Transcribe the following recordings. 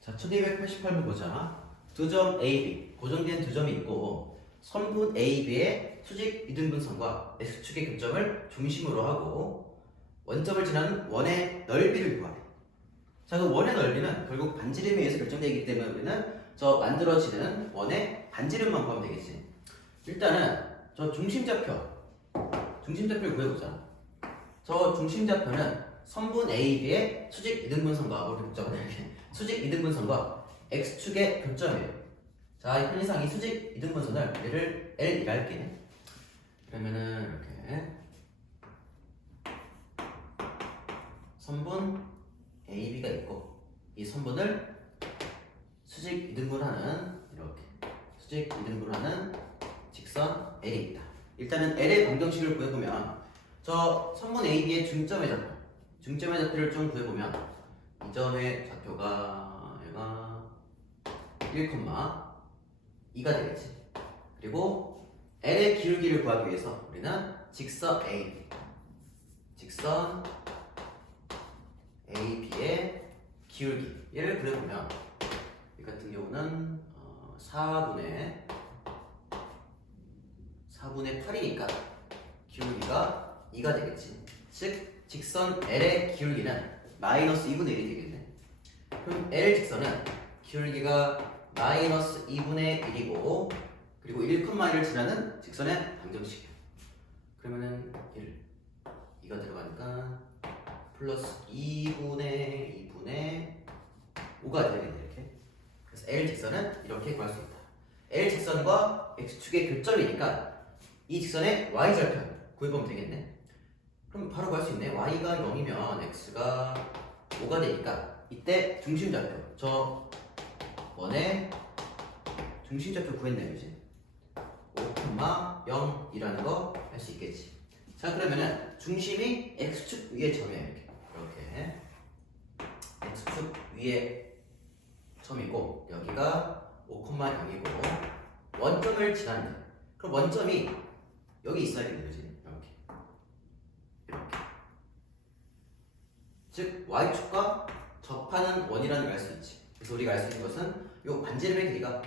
자, 1288번 보자. 두 점 AB, 고정된 두 점이 있고 선분 AB의 수직 이등분선과 X축의 교점을 중심으로 하고 원점을 지나는 원의 넓이를 구하래. 자, 그 원의 넓이는 결국 반지름에 의해서 결정되기 때문에 우리는 저 만들어지는 원의 반지름만 구하면 되겠지. 일단은 저 중심좌표, 중심좌표를 구해보자. 저 중심좌표는 선분 AB의 수직 이등분선과 복잡하네 이렇게 수직 이등분선과 x축의 교점이에요. 자, 이 편의상 이 수직 이등분선을 얘를 L1 할게. 그러면은 이렇게 선분 AB가 있고 이 선분을 수직 이등분하는 이렇게 수직 이등분하는 직선 L이 있다. 일단은 L의 방정식을 구해보면 저 선분 AB의 좌표, 중점의 좌표를 좀 구해보면 이 점의 좌표가 얘가 1,2가 되겠지. 그리고 L의 기울기를 구하기 위해서 우리는 직선 A, 직선 AB의 기울기 얘를 그려보면 이 같은 경우는 어, 4분의 4분의 8이니까 기울기가 2가 되겠지. 즉 직선 L의 기울기는 마이너스 2분의 1이 되겠네. 그럼 L 직선은 기울기가 마이너스 2분의 1이고 그리고 1,1을 지나는 직선의 방정식이야. 그러면은 1, 2가 들어가니까 플러스 2분의 2분의 5가 되겠네 이렇게. 그래서 L 직선은 이렇게 구할 수 있다. L 직선과 X축의 교점이니까 이 직선의 Y절편 구해보면 되겠네. 그럼 바로 구할 수 있네. Y가 0이면 X가 5가 되니까 이때 중심좌표 저 원의 중심좌표 구했네 그지? 5,0이라는 거 할 수 있겠지. 자 그러면은 중심이 X축 위에 점이야 이렇게 이렇게 X축 위에 점이고 여기가 5,0이고 원점을 지난다. 그럼 원점이 여기 있어야겠네 그지? 이렇게 이렇게 즉 y축과 접하는 원이라는 걸 알 수 있지. 그래서 우리가 알 수 있는 것은 이 반지름의 길이가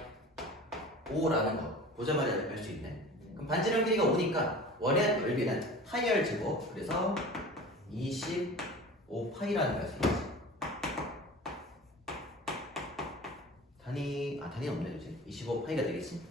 5라는 거 보자마자 알 수 있네. 그럼 반지름 길이가 5니까 원의 넓이는 파이를 주고 그래서 25파이라는 걸 알 수 있지. 단위 아 단위 없네 그지? 25파이가 되겠지.